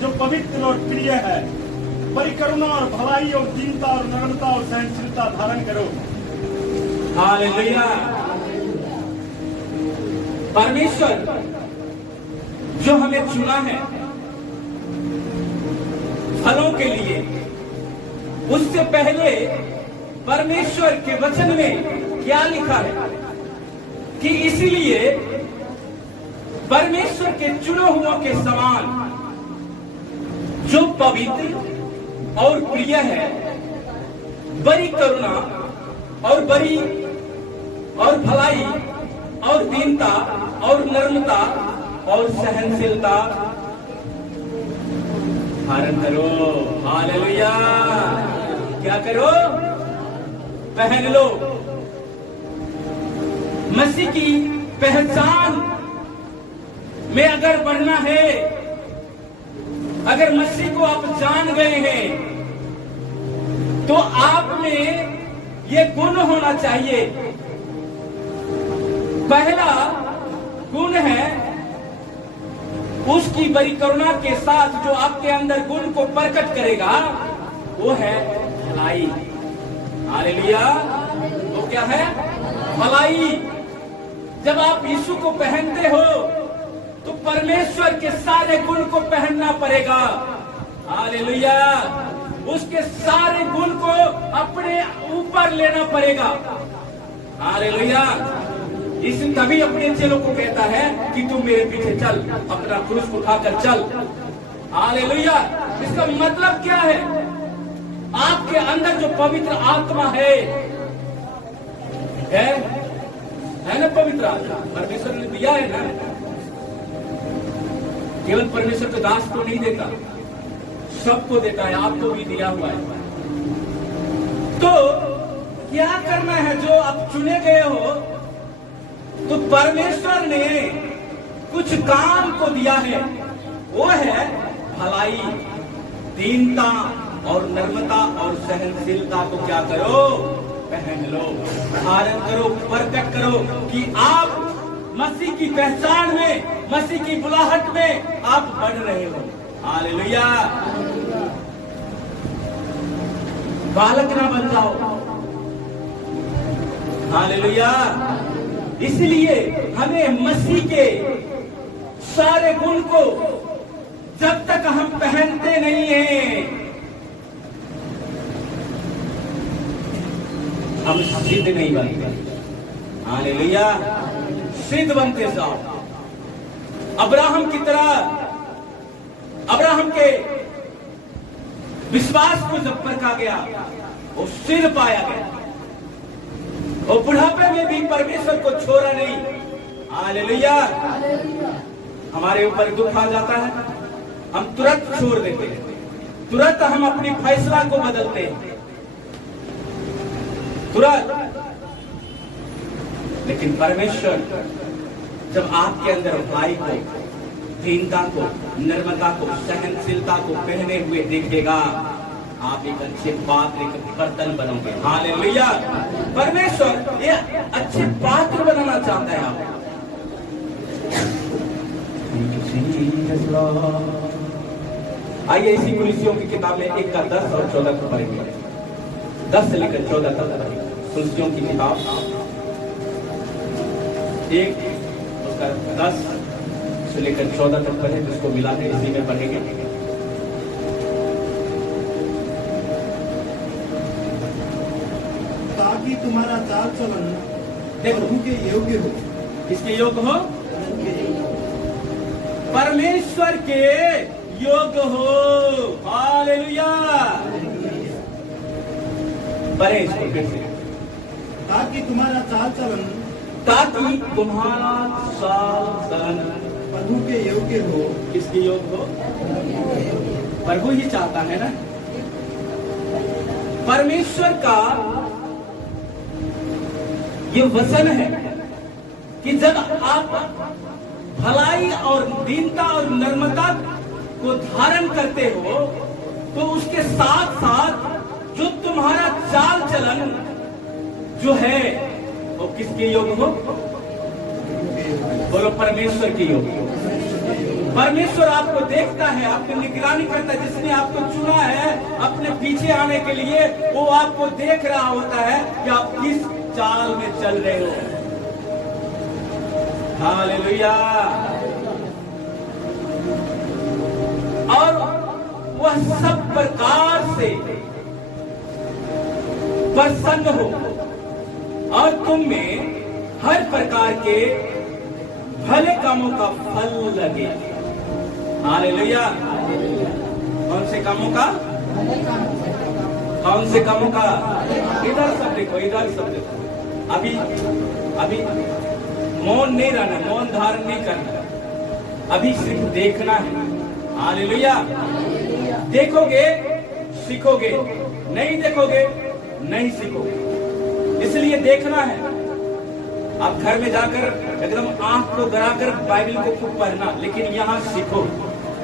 जो पवित्र और प्रिय है। परिकरुणा और भलाई और दीनता और नम्रता और सहनशीलता धारण करो। हालेलुया। परमेश्वर जो हमें चुना है फलों के लिए, उससे पहले परमेश्वर के वचन में क्या लिखा है कि इसीलिए परमेश्वर के चुने हुओं के समान जो पवित्र और प्रिय है, बड़ी करुणा और बड़ी और भलाई और दीनता और नम्रता और सहनशीलता धारण करो। हालेलुया। क्या करो? पहन लो। मसीह की पहचान में अगर बढ़ना है, अगर मसीह को आप जान गए हैं, तो आप में ये गुण होना चाहिए। पहला गुण है उसकी बड़ी करुणा के साथ जो आपके अंदर गुण को प्रकट करेगा, वो है भलाई। हालेलुया। वो क्या है? भलाई। जब आप यीशु को पहनते हो तो परमेश्वर के सारे गुण को पहनना पड़ेगा। हालेलुया। उसके सारे गुण को अपने ऊपर लेना पड़ेगा। हालेलुया। इस तभी अपने चेलों को कहता है कि तुम मेरे पीछे चल, अपना क्रूस उठाकर चल। हालेलुया। इसका मतलब क्या है? आपके अंदर जो पवित्र आत्मा है ना, पवित्र आत्मा परमेश्वर ने दिया है ना। केवल परमेश्वर के दास को नहीं देता, सबको देता है, आपको भी दिया हुआ है। तो क्या करना है? जो आप चुने गए हो, तो परमेश्वर ने कुछ काम को दिया है, वो है भलाई, दीनता और नम्रता और सहनशीलता को क्या करो? पहन लो, धारण करो, प्रकट करो कि आप मसीह की पहचान में, मसीह की बुलाहट में आप बढ़ रहे हो। हालेलुया। बालक ना बन जाओ। हालेलुया। इसलिए हमें मसीह के सारे गुण को जब तक हम पहनते नहीं हैं, हम सिद्ध नहीं बनते। हालेलुया। सिद्ध बनते जाओ। अब्राहम की तरह, अब्राहम के विश्वास को जब परखा गया, वो सिद्ध पाया गया। और बुढ़ापे में भी परमेश्वर को छोड़ा नहीं। हालेलुया। हमारे ऊपर दुख आ जाता है, हम तुरंत छोड़ देते हैं, तुरंत हम अपनी फैसला को बदलते हैं, तुरंत। लेकिन परमेश्वर जब आपके अंदर भलाई को, दीनता को, नम्रता को, सहनशीलता को पहने हुए देखेगा, आप एक अच्छे पात्र, एक बर्तन बनोगे। हालेलुया। परमेश्वर ये अच्छे पात्र बनाना चाहता है आप। आइए इसी कुलिसियों की किताब में 1 का 10 और 14 को पढ़ेंगे। 10 से लेकर 14 तक पढ़ेंगे। कुलिसियों की किताब 1 उसका 10 से लेकर 14 तक पढ़े, जिसको मिलाकर इसी में पढ़ेंगे। ताकि तुम्हारा चाल चलन प्रभु के योग्य हो। किसके योग्य हो? परमेश्वर के योग्य हो। हालेलुया। पढ़े इसको फिर से। ताकि तुम्हारा चाल चलन, ताकि तुम्हारा चाल चलन प्रभु के योग्य हो। किसके योग्य हो? प्रभु ही चाहता है ना। परमेश्वर का ये वचन है कि जब आप भलाई और दीनता और नम्रता को धारण करते हो, तो उसके साथ साथ जो तुम्हारा चाल चलन जो है वो किसके योग्य हो? बोलो, परमेश्वर के योग्य हो। परमेश्वर आपको देखता है, आपकी निगरानी करता है। जिसने आपको चुना है अपने पीछे आने के लिए, वो आपको देख रहा होता है कि आप किस चाल में चल रहे हो। हालेलुया। और वह सब प्रकार से प्रसन्न हो और तुम में हर प्रकार के भले कामों का फल लगे। हालेलुया। कौन से कामों का? कौन से कामों का? इधर सब देखो, इधर सब देखो। अभी मौन नहीं रहना, मौन धारण नहीं करना, अभी सिर्फ देखना है। हालेलुया। देखोगे सीखोगे, नहीं देखोगे नहीं सीखोगे। इसलिए देखना है। आप घर में जाकर एकदम आंख को गड़ाकर बाइबल को खूब पढ़ना, लेकिन यहाँ सीखो।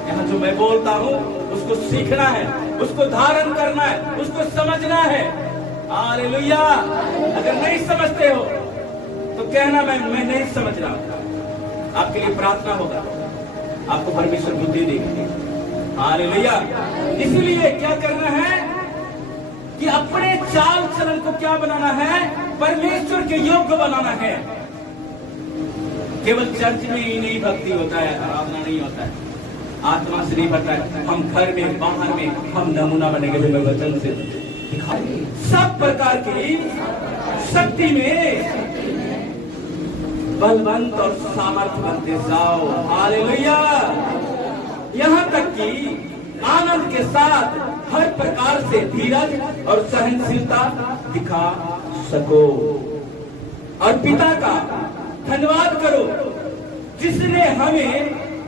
यहाँ जो मैं बोलता हूँ उसको सीखना है, उसको धारण करना है, उसको समझना है। हालेलुया। अगर नहीं समझते हो तो कहना मैं नहीं समझ रहा। आपके लिए प्रार्थना होगा, आपको परमेश्वर बुद्धि देगी। हालेलुया। इसलिए क्या करना है कि अपने चाल चलन को क्या बनाना है? परमेश्वर के योग्य बनाना है। केवल चर्च में ही नहीं भक्ति होता है, आराधना नहीं होता है, आत्मा से नहीं बढ़ता है। हम घर में बाहर में हम नमूना बनेंगे जो मैं वचन से दिखाऊंगी। सब प्रकार की शक्ति में बलवंत और सामर्थ्य बनते जाओ। हालेलुया। यहाँ तक कि आनंद के साथ हर प्रकार से धीरज और सहनशीलता दिखा सको और पिता का धन्यवाद करो जिसने हमें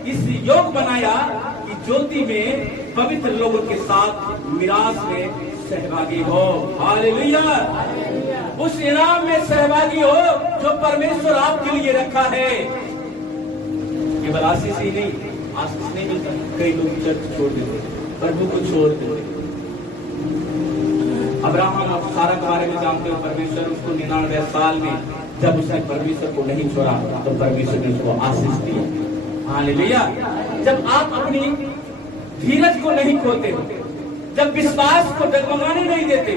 इस योग बनाया कि ज्योति में पवित्र लोगों के साथ मिरास में सहभागी हो। हालेलुया। उस इनाम में सहभागी हो जो परमेश्वर आपके लिए रखा है। केवल आशीष ही नहीं, आशीष नहीं मिलता। कई लोग चर्च छोड़ देते, प्रभु को छोड़ देते। अब्राहम और सारा के बारे में जानते हो, परमेश्वर उसको 99 साल में जब उसने परमेश्वर को नहीं छोड़ा तो परमेश्वर ने उसको आशीष दी। हालेलुया। जब आप अपनी धीरज को नहीं खोते हो, जब विश्वास को डगमगाने नहीं देते,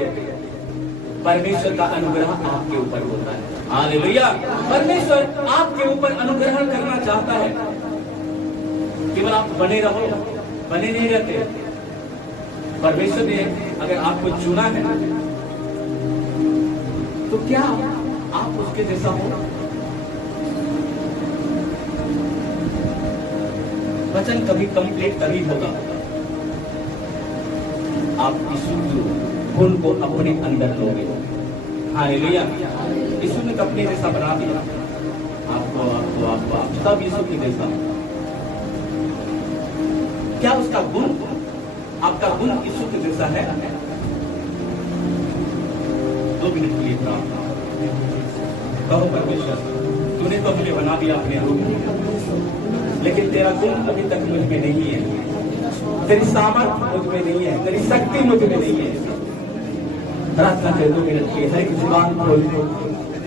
परमेश्वर का अनुग्रह आपके ऊपर होता है। हालेलुया। परमेश्वर आपके ऊपर अनुग्रह करना चाहता है। केवल आप बने रहो, बने नहीं रहते। परमेश्वर ने अगर आपको चुना है तो क्या आप उसके जैसा हो? वचन कभी कंप्लीट तभी होगा आप यीशु गुण को अपने अंदर लोगे। हालेलुया। यीशु ने अपने जैसा बना दिया आपको, आप सब यीशु के जैसा। क्या उसका गुण, आपका गुण यीशु के जैसा है? 2 मिनट के लिए प्रार्थना कहो, परमेश्वर तूने तो मुझे बना दिया अपने रूप में, लेकिन तेरा गुण अभी तक मुझ में नहीं है, तेरी सामर्थ्य मुझ में नहीं है, तेरी शक्ति मुझ में नहीं है। प्रार्थना करे 2 मिनट की, हर एक जुबान खोल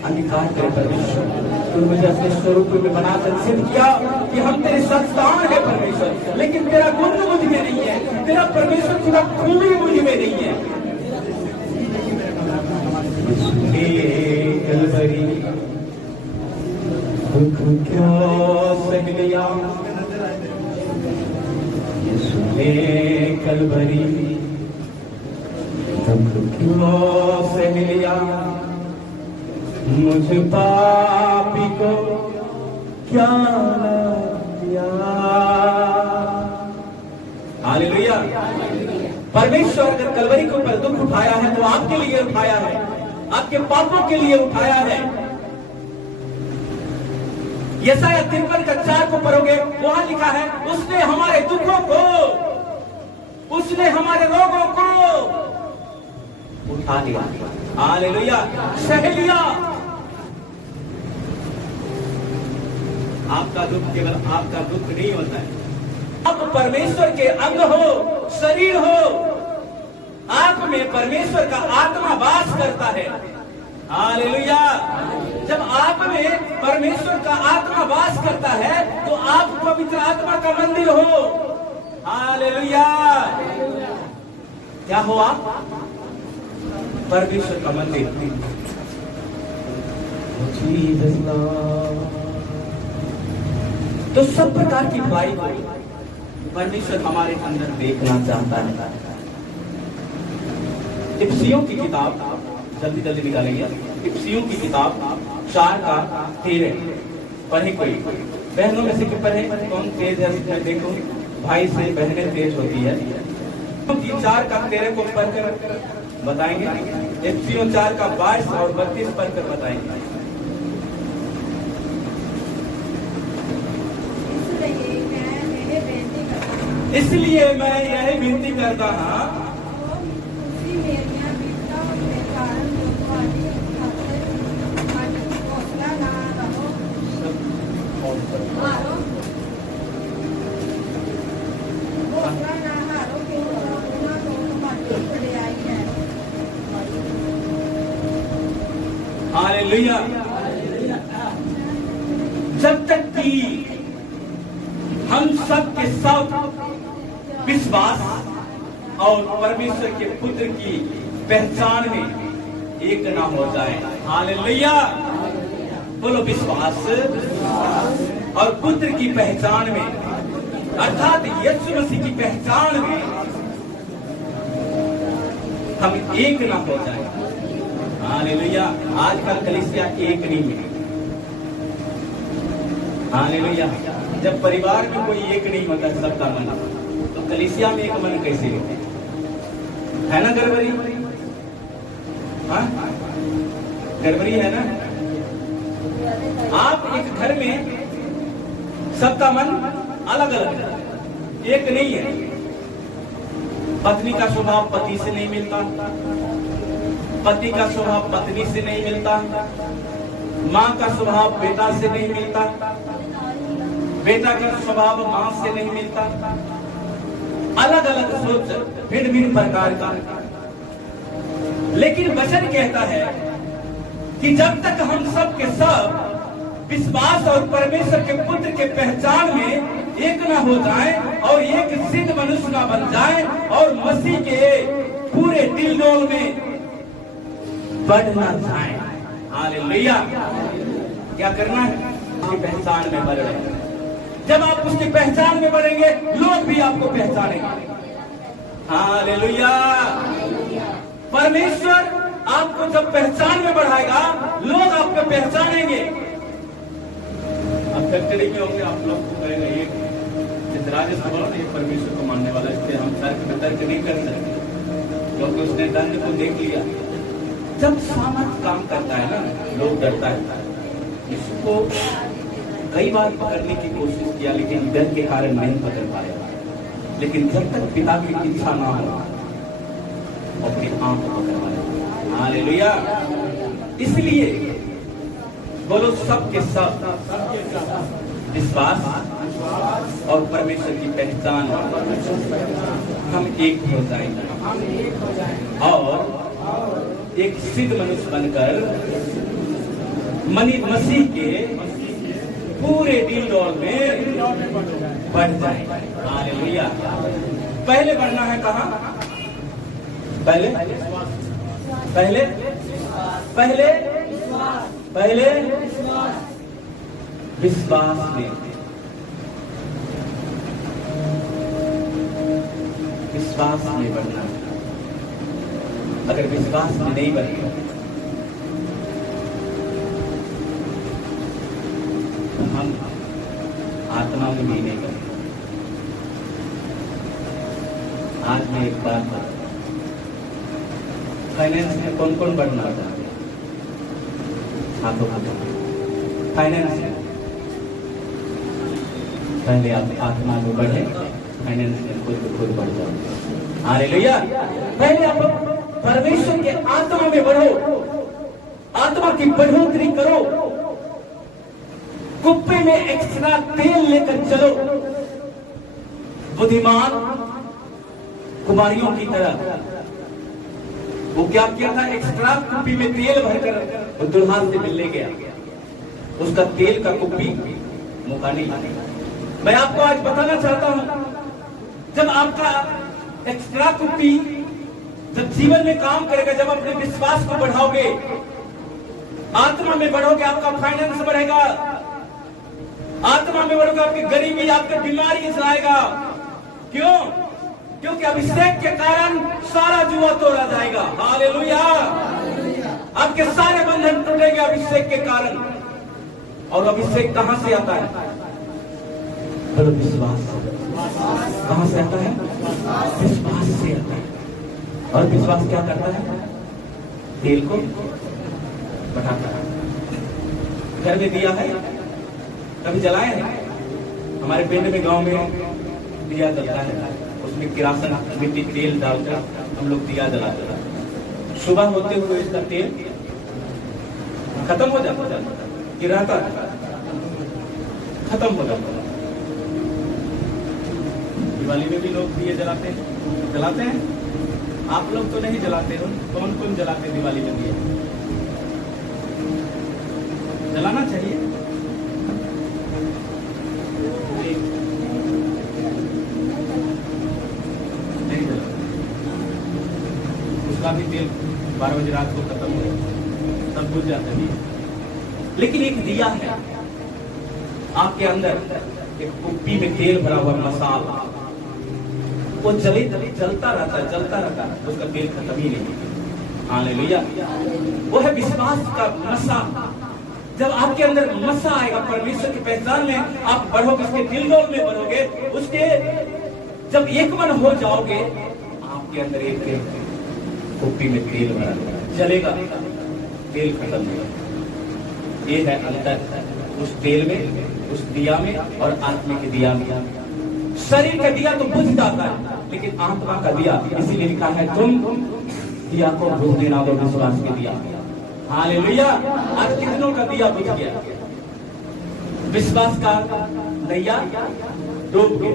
अंगीकार करे परमेश्वर तूने मुझे अपने स्वरूप में बनाकर सिद्ध किया कि हम तेरे संतान है परमेश्वर, लेकिन तेरा गुण मुझ में नहीं है, तेरा परमेश्वर तेरा खूबी मुझ में नहीं है। कलवरी दुख क्यों सह लिया, कलवरी दुख क्यों सह लिया, मुझ पापी को क्या किया। हालेलुया। परमेश्वर अगर कलवरी के ऊपर दुख उठाया है तो आपके लिए उठाया है, आपके पापों के लिए उठाया है। यशायाह 53:4 को पढ़ोगे, वहां लिखा है उसने हमारे दुखों को, उसने हमारे रोगों को उठा लिया। हालेलुया। सह लिया। आपका दुख केवल आपका दुख नहीं होता है, आप परमेश्वर के अंग हो, शरीर हो, आप में परमेश्वर का आत्मा वास करता है। हालेलुया। जब आप में परमेश्वर का आत्मा वास करता है तो आप पवित्र आत्मा का मंदिर हो। हालेलुया। क्या हो आप? परमेश्वर का मंदिर। तो सब प्रकार की बुराई परमेश्वर हमारे अंदर देखना चाहता है। इफिसियों की किताब जल्दी जल्दी निकालेंगे। इफिसियों की किताब 4:13 पढ़े। कोई बहनों में से कि पढ़े? कौन तेज है इसमें देखो। भाई से बहनें तेज होती है। 4:13 को पढ़कर बताएंगे। इफिसियों 4:22 और 32 पढ़कर बताएंगे। इसलिए मैं यह विनती करता हूँ हालेलुया। जब तक कि हम सब के सब विश्वास और परमेश्वर के पुत्र की पहचान में एक ना हो जाए। हालेलुया। बोलो विश्वास और पुत्र की पहचान में, अर्थात यीशु मसीह की पहचान में हम एक ना हो जाए। हालेलुया। आजकल कलीसिया एक नहीं है। हालेलुया। जब परिवार में कोई एक नहीं होता सबका मन, तो कलीसिया में एक मन कैसे होता है? ना गड़बड़ी? हाँ, गड़बड़ी है ना। आप एक घर में सबका मन अलग अलग है, एक नहीं है। पत्नी का स्वभाव पति से नहीं मिलता, पति का स्वभाव पत्नी से नहीं मिलता, माँ का स्वभाव बेटा से नहीं मिलता, बेटा का स्वभाव माँ से नहीं मिलता। अलग अलग सोच, भिन्न भिन्न प्रकार का। लेकिन वचन कहता है कि जब तक हम सब के सब विश्वास और परमेश्वर के पुत्र के पहचान में एक ना हो जाए और एक सिद्ध मनुष्य ना बन जाए और मसीह के पूरे दिल डोल में बढ़ना जाए। हालेलुया। क्या करना है? उसकी पहचान में बढ़ रहे हैं। जब आप उसकी पहचान में बढ़ेंगे, लोग भी आपको पहचानेंगे। हालेलुया। परमेश्वर आपको जब पहचान में बढ़ाएगा, लोग आपको पहचानेंगे। अब फैक्ट्री में होंगे, आप लोग को कहेगा ये राजेश बोला ना, ये परमेश्वर को मानने वाला, इसलिए हम तर्क वितर्क नहीं कर सकते क्योंकि उसने दंड को देख लिया। जब सामर्थ काम करता है ना, लोग डरता है। इसको कई बार पकड़ने की कोशिश किया, लेकिन डर के कारण नहीं पकड़ पाया। लेकिन जब तक पिता की इच्छा ना हो, अपनी आंख को पकड़ पाया। हालेलुया। इसलिए बोलो सबके सब विश्वास और परमेश्वर की पहचान हम एक हो जाएंगे और एक सिद्ध मनुष्य बनकर मसीह के पूरे दिल डोल में बढ़ जाए। हालेलुया। पहले बढ़ना है कहाँ? पहले पहले पहले पहले विश्वास में, विश्वास में बढ़ना। अगर विश्वास में नहीं बढ़े तो हम आत्मा में भी नहीं बढ़े। आज मैं एक बात बता, फाइनेंस में कौन कौन बढ़ना चाहते? हाथों हाथों फाइनेंस में पहले आप आत्मा में बढ़े, फाइनेंस में खुद बढ़ जाओ। हालेलुया। पहले आप परमेश्वर के आत्मा में बढ़ो, आत्मा की बढ़ोतरी करो। कुप्पे में एक्स्ट्रा तेल लेकर चलो। बुद्धिमान कुमारियों की तरह वो क्या किया था? एक्स्ट्रा कुप्पी में तेल भरकर वो दुल्हा से मिलने गया, उसका तेल का कुप्पी मुका नहीं। मैं आपको आज बताना चाहता हूं, जब आपका एक्स्ट्रा कुप्पी जब जीवन में काम करेगा, जब अपने विश्वास को बढ़ाओगे, आत्मा में बढ़ोगे, आपका फाइनेंस बढ़ेगा, आत्मा में बढ़ोगे, आपकी गरीबी, आपकी बीमारी जाएगा। क्यों? क्योंकि अभिषेक के कारण सारा जुआ तोड़ा जाएगा। हालेलुया। आपके सारे बंधन टूटेंगे अभिषेक के कारण। और अभिषेक कहां से आता है? बोलो विश्वास। कहां से आता है? विश्वास से आता है। और विश्वास क्या करता है? तेल को बढ़ाता है। घर में दिया है, कभी जलाए हैं? हमारे पिंड में, गांव में दिया जलता है, उसमें किरासन, मिट्टी, तेल डालकर हम लोग दिया जलाते हैं। सुबह होते हुए इसका तेल खत्म हो जाता है, गिराता खत्म हो जाता है। दिवाली में भी लोग दिए जलाते हैं। आप लोग तो नहीं जलाते हो। कौन कौन जलाते हैं दिवाली में दिए? जलाना चाहिए। नहीं जलाते, उसका भी तेल 12 बजे रात को खत्म हो जाता, सब बुझ जाता है। लेकिन एक दिया है आपके अंदर, एक कुप्पी में तेल भरा हुआ मसाला, वो जलता रहता है, उसका तेल खत्म ही नहीं। हालेलुया। वो है विश्वास का नशा। जब आपके अंदर नशा आएगा परमेश्वर की पहचान में, आप बढ़ोगे, उसके दिल में बढ़ोगे, उसके जब एक मन हो जाओगे, आपके अंदर एक कुप्पी में तेल भरा जलेगा, तेल खत्म होगा। ये है अंतर उस तेल में, उस दिया में और आत्मा के दिया में। शरीर का दिया तो बुझ जाता है, लेकिन आत्मा का दिया, इसीलिए लिखा है तुम दिया को बुझने ना दो, विश्वास के दिया। हालेलुया। आज कितनों का दिया बुझ गया? विश्वास का नैया डूब गया।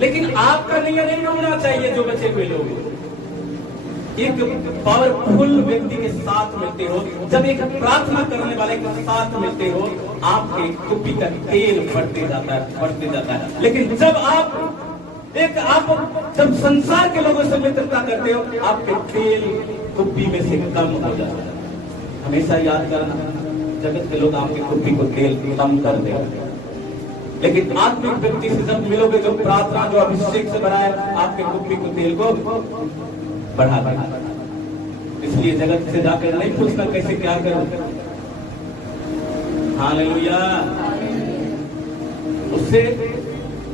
लेकिन आपका नैया नहीं डूबना चाहिए। जो बचे हुए लोग एक पावरफुल व्यक्ति के साथ मिलते हो, जब एक प्रार्थना करने वाले के साथ मिलते हो, आपके कुप्पी का तेल बढ़ते जाता है। लेकिन जब आप जब संसार के लोगों से मित्रता करते हो, आपके तेल कुप्पी में से कम हो जाता है। हमेशा याद करना, जगत के लोग आपके कुप्पी को तेल कम कर देगा, लेकिन आत्मिक व्यक्ति से जब मिलोगे, जो प्रार्थना, जो अभिषेक से भरा है, आपके कुप्पी को तेल को बढ़ा। इसलिए जगत से जाकर नहीं पूछना कैसे क्या करूं। हालेलुया। उससे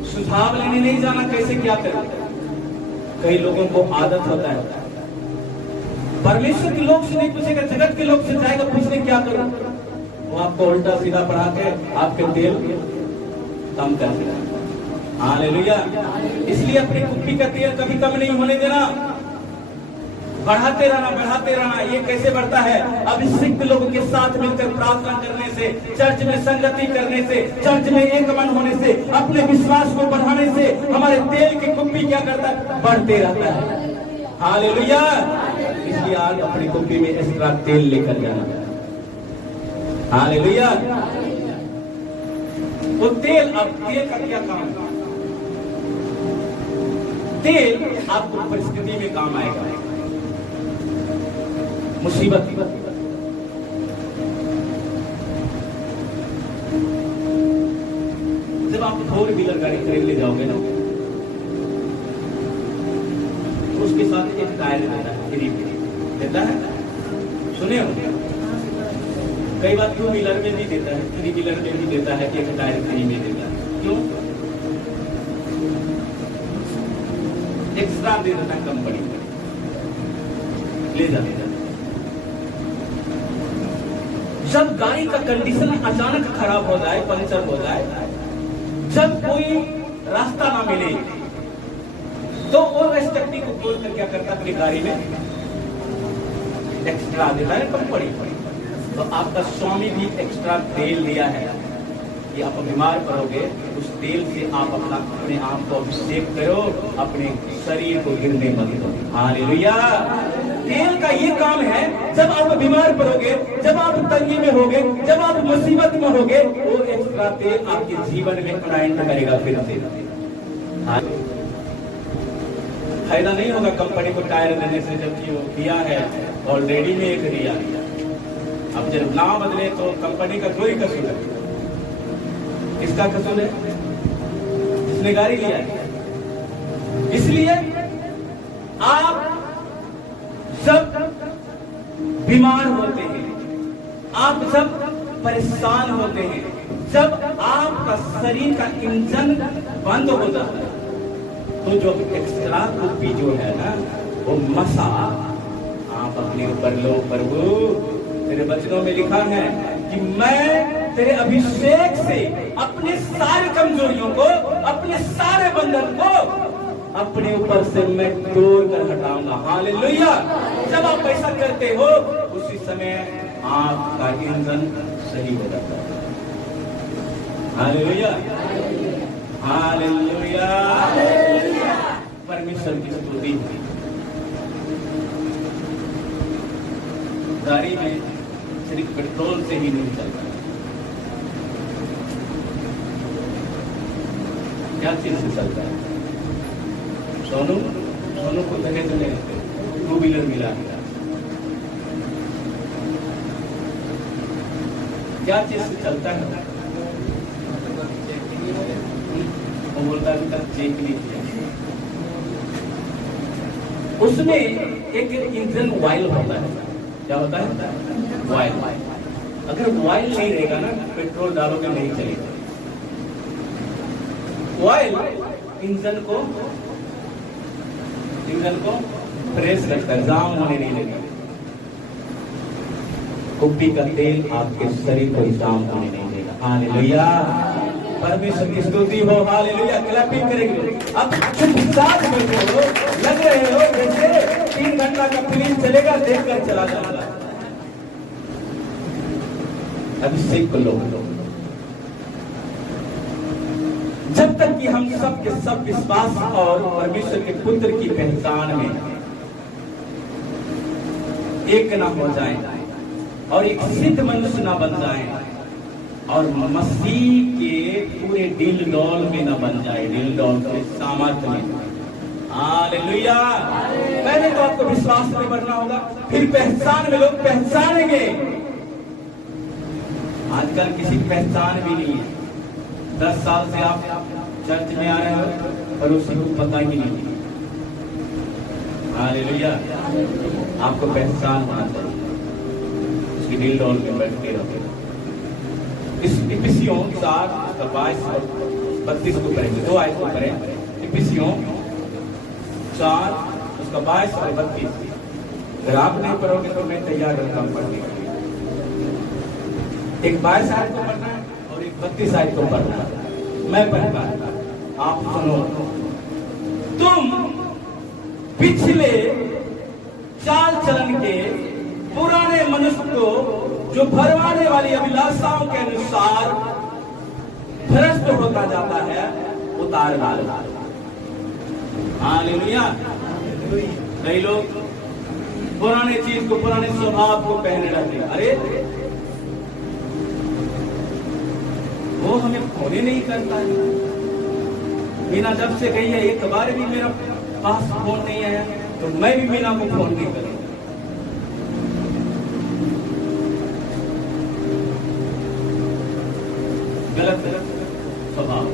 सुझाव लेने नहीं जाना कैसे क्या करें। कई लोगों को आदत होता है, परमेश्वर के लोग से नहीं पूछेगा, जगत के लोग से जाएगा पूछने क्या करूं। वो आपको उल्टा सीधा पढ़ा के आपके तेल कम कर देगा। हालेलुया। इसलिए अपनी कुप्पी का तेल कभी कम नहीं होने देना, बढ़ाते रहना। ये कैसे बढ़ता है? अभिषिक्त लोगों के साथ मिलकर प्रार्थना करने से, चर्च में संगति करने से, चर्च में एक मन होने से, अपने विश्वास को बढ़ाने से हमारे तेल की कुप्पी क्या करता है? बढ़ते रहता है। हालेलुया। इसलिए आज अपनी कुप्पी में एक्स्ट्रा तेल लेकर जाना। हालेलुया। वो तेल, अब तेल का क्या काम है? तेल आपको परिस्थिति में काम आएगा, मुसीबत। जब आप 4 व्हीलर गाड़ी खरीद ले जाओगे ना, तो उसके साथ एक टायर देता है, फ्री देता है। सुने हो? कई बार 2 व्हीलर में भी देता है, 3 व्हीलर में भी देता है कि एक टायर फ्री में देता है। क्यों? एक्स्ट्रा दे देता है कंपनी, ले जाते। जब गाड़ी का कंडीशन अचानक खराब हो जाए, पंचर हो जाए, जब कोई रास्ता ना मिले, तो वो स्टेपनी को खोल कर क्या करता है? अपनी गाड़ी में एक्स्ट्रा देता है कंपनी। तो आपका स्वामी भी एक्स्ट्रा तेल लिया है कि आप बीमार पड़ोगे, उस तेल से आप अपने आप को अभिषेक करो, अपने शरीर को गिरने मत दो। हालेलुया। तेल का ये काम है, जब आप बीमार पड़ोगे, जब आप तंगी में होगे, जब आप मुसीबत में होगे, वो एक्स्ट्रा तेल आपके जीवन में एंटर करेगा फिर से। फायदा नहीं होगा कंपनी को टायर देने से, जबकि वो किया है ऑलरेडी में एक दिया। अब जब ना बदले तो कंपनी का कोई कसूर है। किसका कसूर है? जिसने गाड़ी लिया है। इसलिए आप जब बीमार होते हैं, आप जब परेशान होते हैं, जब आपका शरीर का इंजन बंद हो जाता है, तो जो एक्स्ट्रा कॉपी जो है ना, वो मसा आप अपने ऊपर लो। प्रभु तेरे वचनों में लिखा है कि मैं तेरे अभिषेक से अपने सारे कमजोरियों को, अपने सारे बंधन को अपने ऊपर से मैं तोड़ कर हटाऊंगा। हालेलुया। जब आप ऐसा करते हो, उसी समय आपका इंजन सही हो जाता है। Hallelujah, hallelujah. परमेश्वर की स्तुति। गाड़ी में सिर्फ पेट्रोल से ही नहीं चलता, क्या चीज से चलता है? सोनू को दहेज में 2 व्हीलर मिला, क्या चीज से चलता है? वो बोलता है अभी तक चेक नहीं किया। उसमें एक इंजन ऑयल होता है। क्या होता है? ऑयल। अगर ऑयल नहीं रहेगा ना, पेट्रोल डालोगे नहीं चलेगा। ऑयल इंजन को फ्रेश रखता है, जाम होने नहीं देता। कुप्पी का तेल आपके शरीर को जाम होने नहीं देगा। हालेलुया। परमेश्वर की स्तुति हो। हालेलुया। क्लैपिंग करेंगे। अब चुपचाप बैठे हो, लग रहे हो जैसे 3 घंटा का फिल्म चलेगा, देखकर चला जाएगा। अभिषेक को लो। जब तक कि हम सब के सब विश्वास और परमेश्वर के पुत्र की पहचान में एक न हो जाए और एक सिद्ध मनुष्य न बन जाए और मसीह के पूरे दिल डोल में न बन जाए, दिल डोल के सामर्थ्य में। हालेलुया। पहले तो आपको विश्वास में बढ़ना होगा, फिर पहचान में लोग पहचानेंगे। आजकल किसी की पहचान भी नहीं है। 10 साल से आप चर्च में आ रहे हो और उसी को पता ही नहीं। हालेलुया। आपको पहचान होना चाहिए, उसकी दिल डोल में बैठते रहोगे। इस इफिसियों 4:22 और 32 को पढ़ेंगे, 2 आयत को पढ़ें। इफिसियों 4 उसका 22 और 32। अगर आप नहीं पढ़ोगे तो मैं तैयार रहता हूँ पढ़ने के लिए। एक 22 आयत को पढ़ना है और एक 32 आयत को पढ़ना है। मैं पढ़ता हूं, आप सुनो। तुम पिछले चाल चलन के पुराने मनुष्य को जो भरमाने वाली अभिलाषाओं के अनुसार भ्रष्ट होता जाता है, उतार डालो। हालेलुया। कई लोग पुराने चीज को, पुराने स्वभाव को पहने रहते हैं। अरे वो हमें फोन नहीं करता है। मीना जब से गई है, एक बार भी मेरा पास फोन नहीं आया, तो मैं भी मीना को फोन नहीं करूंगा। गलत स्वभाव।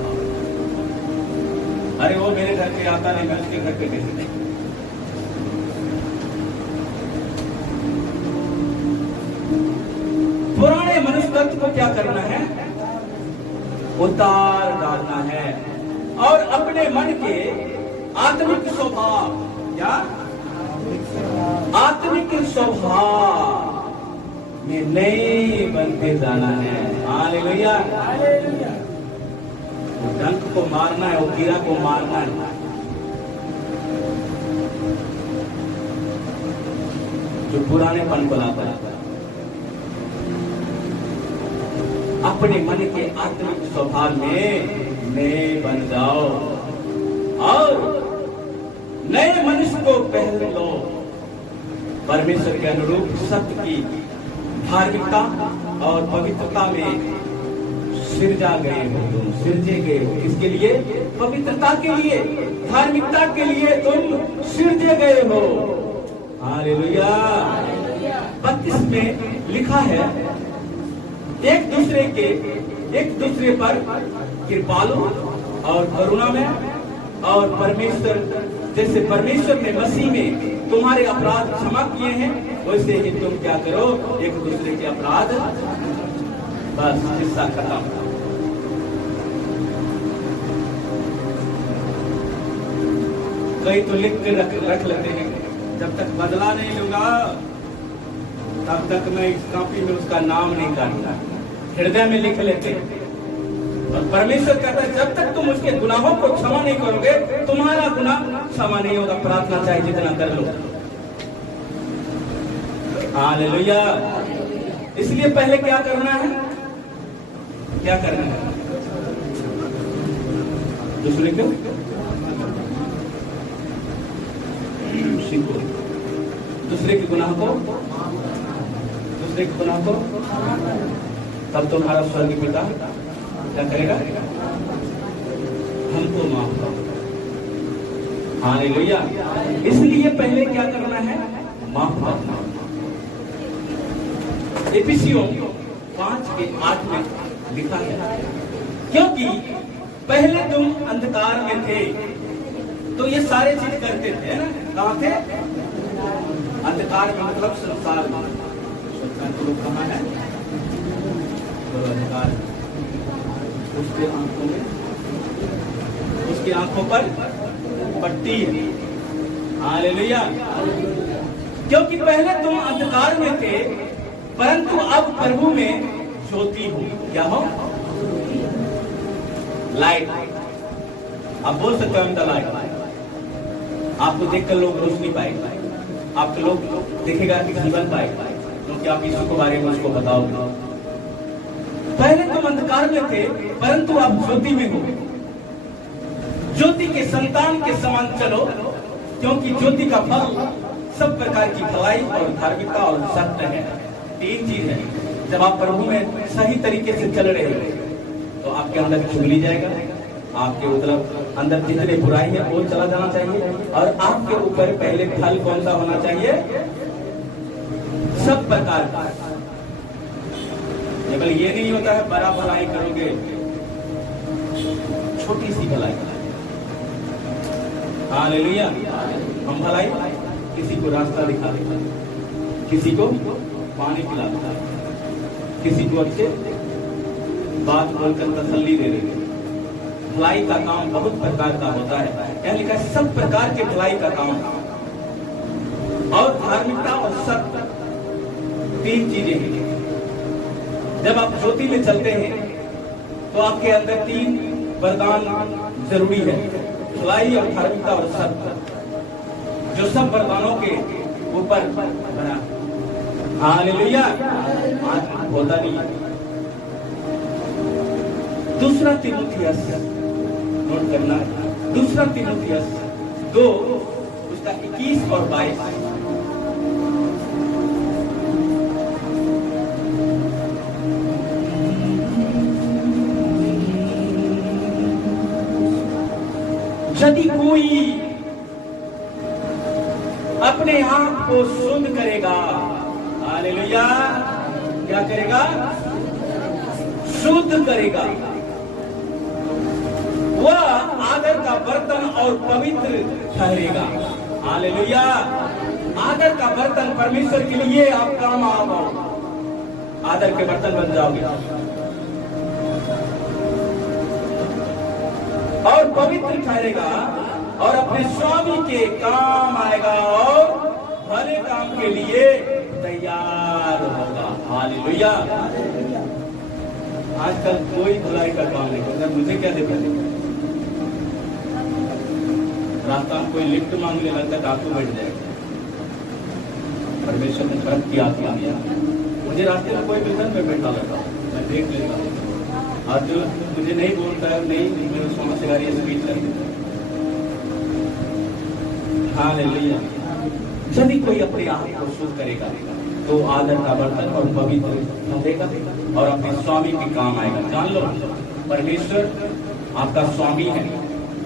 अरे वो मेरे घर पे आता नहीं, मैं उसके घर पे कैसे? पुराने मनुष्य तत्व को क्या करना है? उतार डालना है और अपने मन के आत्मिक स्वभाव, क्या आत्मिक स्वभाव में नए बनते जाना है। हालेलुया। डंक को मारना है, वो कीड़ा को मारना है। जो पुरानेपन को लाता है, अपने मन के आत्मिक स्वभाव में नए बन जाओ और नए मनुष्य को पहन लो। परमेश्वर के अनुरूप सत्य की धार्मिकता और पवित्रता में सिरजा गए हो, तुम सिरजे गए हो। किसके लिए? पवित्रता के लिए, धार्मिकता के लिए तुम सिरजे गए हो। हालेलुया। 32 में लिखा है, एक दूसरे पर कृपालु और करुणा में, और परमेश्वर जैसे परमेश्वर ने मसीह में तुम्हारे अपराध क्षमा किए हैं, वैसे ही तुम क्या करो, एक दूसरे के अपराध। बस किस्सा खत्म। कई तो लिख के रख लेते हैं, जब तक बदला नहीं लूंगा तब तक मैं इस कॉपी में उसका नाम नहीं काटूंगा। हृदय में लिख लेते हैं। और परमेश्वर कहता है जब तक तुम उसके गुनाहों को क्षमा नहीं करोगे, तुम्हारा गुनाह क्षमा नहीं होगा। प्रार्थना चाहे जितना कर लो। हालेलुया। इसलिए पहले क्या करना है? क्या करना है? दूसरे को सीखो, दूसरे के गुनाह को, तब तुम्हारा स्वर्गीय पिता क्या करेगा? हमको माफ करो। हालेलुया। इसलिए पहले क्या करना है? माफ करना। इफिसियों 5:8 में लिखा है, क्योंकि पहले तुम अंधकार में थे, तो ये सारे चीज करते थे ना। कहाँ थे? अंधकार में, मतलब संसार में। कहाँ है? अंधकार उसके आंखों में, उसकी आंखों पर पट्टी है। हालेलुया। क्योंकि पहले तुम अंधकार में थे, परंतु अब प्रभु में ज्योति हो। क्या हो? लाइट। आप बोल सकते हो हम द लाइट। आपको देखकर लोग रोशनी पाएगा, आपके लोग देखेगा कि जीवन पाएगा, क्योंकि आप यीशु के बारे में उसको बताओगे। पहले तुम अंधकार में थे, परंतु आप ज्योति में हो। ज्योति के संतान के समान चलो, क्योंकि ज्योति का फल सब प्रकार की भलाई और धार्मिकता और सत्य है। 3 चीज है। जब आप प्रभु में सही तरीके से चल रहे हो, तो आपके अंदर चुगली जाएगा, आपके मतलब अंदर जितने बुराई है वो चला जाना चाहिए, और आपके ऊपर पहले फल कौन सा होना चाहिए? सब प्रकार का। केवल ये नहीं होता है बड़ा भलाई करोगे, छोटी सी भलाई। हालेलुया। हम भलाई, किसी को रास्ता दिखा देता, किसी को पानी पिला देता, किसी को अच्छे बात बोलकर तसल्ली दे देते। भलाई का काम बहुत प्रकार का होता है। क्या लिखा है? सब प्रकार के भलाई का काम। और धार्मिकता और सत्य 3 चीजें हैं। जब आप ज्योति में चलते हैं, तो आपके अंदर 3 वरदान जरूरी है, भलाई और धार्मिकता और सत्य, जो सब वरदानों के ऊपर बना। हालेलुया। आज होता नहीं। दूसरा तीमुथियुस नोट करना, दूसरा तीमुथियुस 2 उसका 21 और 22। यदि कोई अपने आप को शुद्ध करेगा, हालेलुया, क्या करेगा? शुद्ध करेगा, वह आदर का बर्तन और पवित्र ठहरेगा। हालेलुया। आदर का बर्तन परमेश्वर के लिए आप काम आओ, आदर के बर्तन बन जाओगे, और पवित्र ठहरेगा, और अपने स्वामी के काम आएगा, और भले काम के लिए तैयार होगा। हालेलुया। आजकल कोई भलाई का काम नहीं करता। मुझे क्या देखा, रास्ता में कोई लिफ्ट मांगने लगता है, डाकू बैठ जाएगा। परमेश्वर ने फर्क किया दिया। मुझे रास्ते में कोई मिलता है, मैं बैठा रहता हूँ, मैं देख लेता हूँ, और जो मुझे नहीं बोलता है, नहीं मेरे समझदारी स्पीच कर देता है। हालेलुया। यदि कोई अपने आप को शुद्ध करेगा तो आदर का बर्तन और पवित्र ठहरेगा और अपने स्वामी के काम आएगा। जान लो, परमेश्वर आपका स्वामी है,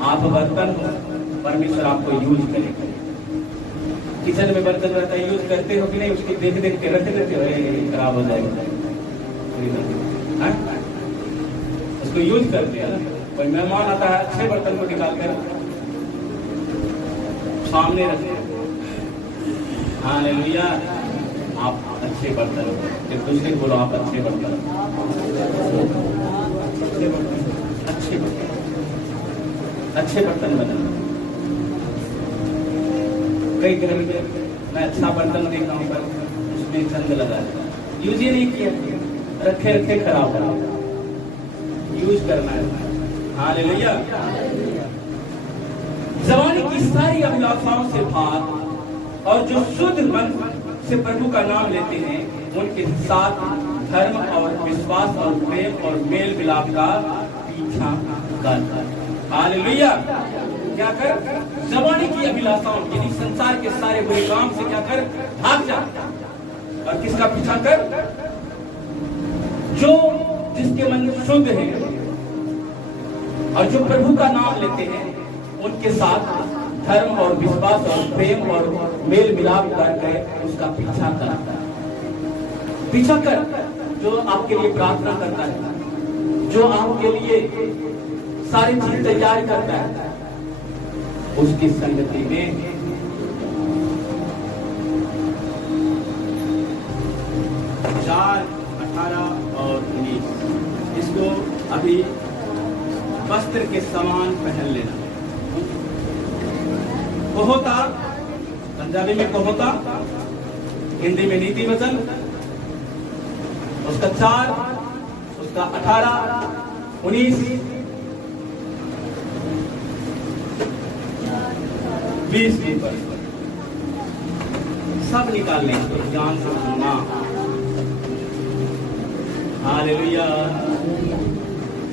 आप बर्तन हो, परमेश्वर आपको यूज करेगा। किचन में बर्तन रहता है, यूज करते हो कि नहीं? उसको देख देख के रख देते हो, खराब हो जाएगा, उसको यूज करते हैं ना। कोई मेहमान आता है, अच्छे बर्तन को निकाल कर सामने रखते हैं। हालेलुया, आप अच्छे बर्तन हो। एक दूसरे को बोलो, आप अच्छे बर्तन हो, अच्छे बर्तन, अच्छे बर्तन बने। कई घर में मैं अच्छा बर्तन देखता हूँ पर उसमें छंद लगा है, यूज ही नहीं किया, रखे रखे खराब हो। यूज करना है। हालेलुया। जवानी की सारी अभिलाषाओं से भाग और जो शुद्ध मन से प्रभु का नाम लेते हैं उनके साथ धर्म और विश्वास और प्रेम और मेल मिलाप का पीछा कर। हालेलुया। क्या कर? जवानी की अभिलाषाओं यानी संसार के सारे बुरे काम से क्या कर? भाग जा। और किसका पीछा कर? जो जिसके मन शुद्ध है और जो प्रभु का नाम लेते हैं उनके साथ धर्म और विश्वास और प्रेम और मेल मिलाप करके उसका पीछा करता है। पीछा कर जो आपके लिए प्रार्थना करता है, जो आपके लिए सारी चीज तैयार करता है, उसकी संगति में 4, 18 और 19 इसको अभी वस्त्र के समान पहन लेना। कोहोता, पंजाबी में कोहोता, हिंदी में नीति वचन, उसका 4, उसका 18, 19, 20 सब निकालने को ध्यान से सुनना। हालेलुया।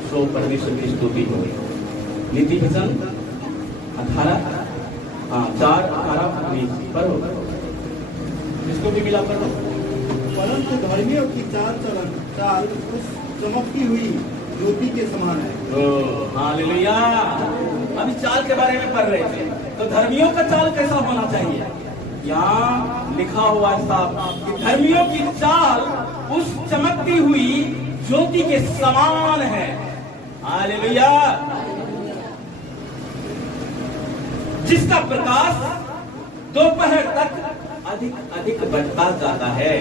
सो परमेश्वर की स्तुति हो। नीति वचन 18, 4, 18, 19 पढ़ो, इसको भी मिला पढ़ो। परंतु धर्मियों की चाल उस चमकती हुई ज्योति के समान है। हालेलुया। अभी चाल के बारे में पढ़ रहे थे, तो धर्मियों का चाल कैसा होना चाहिए? यहाँ लिखा हुआ है साहब कि धर्मियों की चाल उस चमकती हुई ज्योति के समान है। हालेलुया। जिसका प्रकाश दोपहर तक अधिक अधिक बढ़ता जाता है,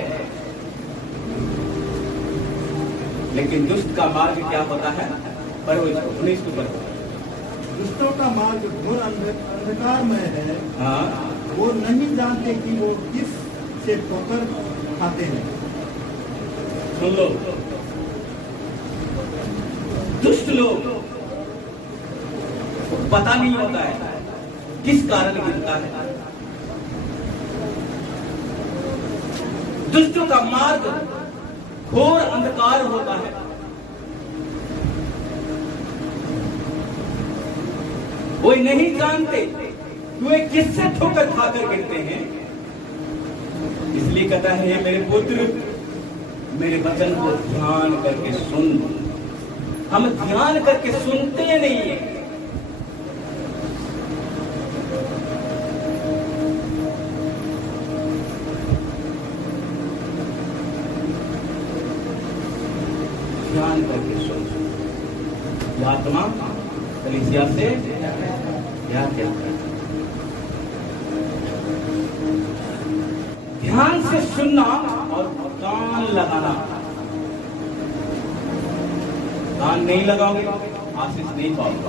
लेकिन दुष्ट का मार्ग क्या होता है? पढ़ो इसको, 19 को पढ़ो। दुष्टों का मार्ग घोर अंधकारमय है। हाँ, वो नहीं जानते कि वो किस से ठोकर खाते हैं। सुन लो, दुष्ट लोग पता नहीं होता है किस कारण गिरता है। दुष्टों का मार्ग घोर अंधकार होता है। वो नहीं जानते कि वे किससे ठोकर खाकर गिरते हैं। इसलिए कहता है, मेरे पुत्र मेरे वचन को ध्यान करके सुन। हम ध्यान करके सुनते नहीं है। ध्यान करके सुन। आत्मा कलीसिया से क्या कहता है? ध्यान से सुनना और कान लगाना। कान नहीं लगाओगे आशीष नहीं पाओगे।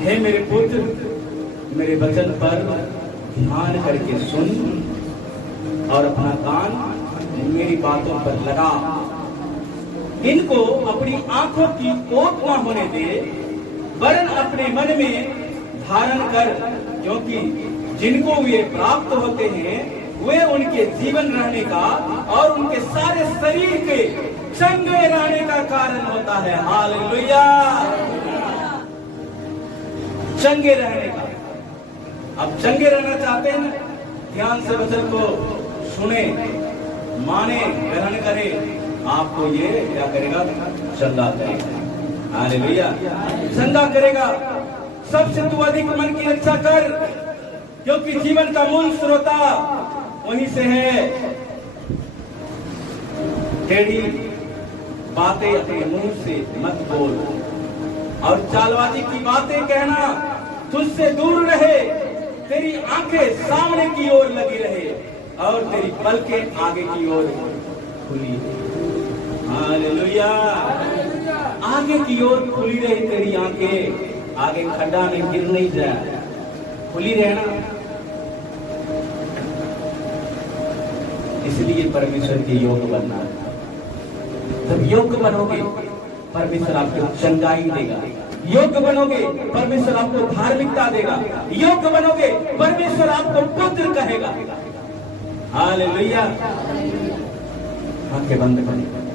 हे मेरे पुत्र, मेरे वचन पर ध्यान करके सुन और अपना कान मेरी बातों पर लगा। इनको अपनी आंखों की ओट न होने दे, वरन अपने मन में धारण कर, क्योंकि जिनको वे प्राप्त होते हैं वे उनके जीवन रहने का और उनके सारे शरीर के चंगे रहने का कारण होता है। हालेलुया। चंगे रहने का। अब चंगे रहना चाहते हैं ना, ध्यान से वचन को सुने, माने, ग्रहण करे, आपको ये क्या करेगा? चंगा करेगा। हालेलुया, चंगा करेगा। सबसे तू अधिक मन की रक्षा कर, क्योंकि जीवन का मूल स्रोता वहीं से है। टेढ़ी बातें अपने मुंह से मत बोल, और चालबाजी की बातें कहना तुझसे दूर रहे। तेरी आंखें सामने की ओर लगी रहे और तेरी पलकें आगे की ओर खुली। हालेलुया, आगे की ओर खुली रहे तेरी आंखें, आगे खड्डा में गिर नहीं जाए, खुली रहना। इसलिए परमेश्वर के योग बनना है। जब योग बनोगे परमेश्वर आपको चंगाई देगा, योग बनोगे परमेश्वर आपको धार्मिकता देगा, योग बनोगे परमेश्वर आपको पुत्र कहेगा। हालेलुया। आंखें बंद करें।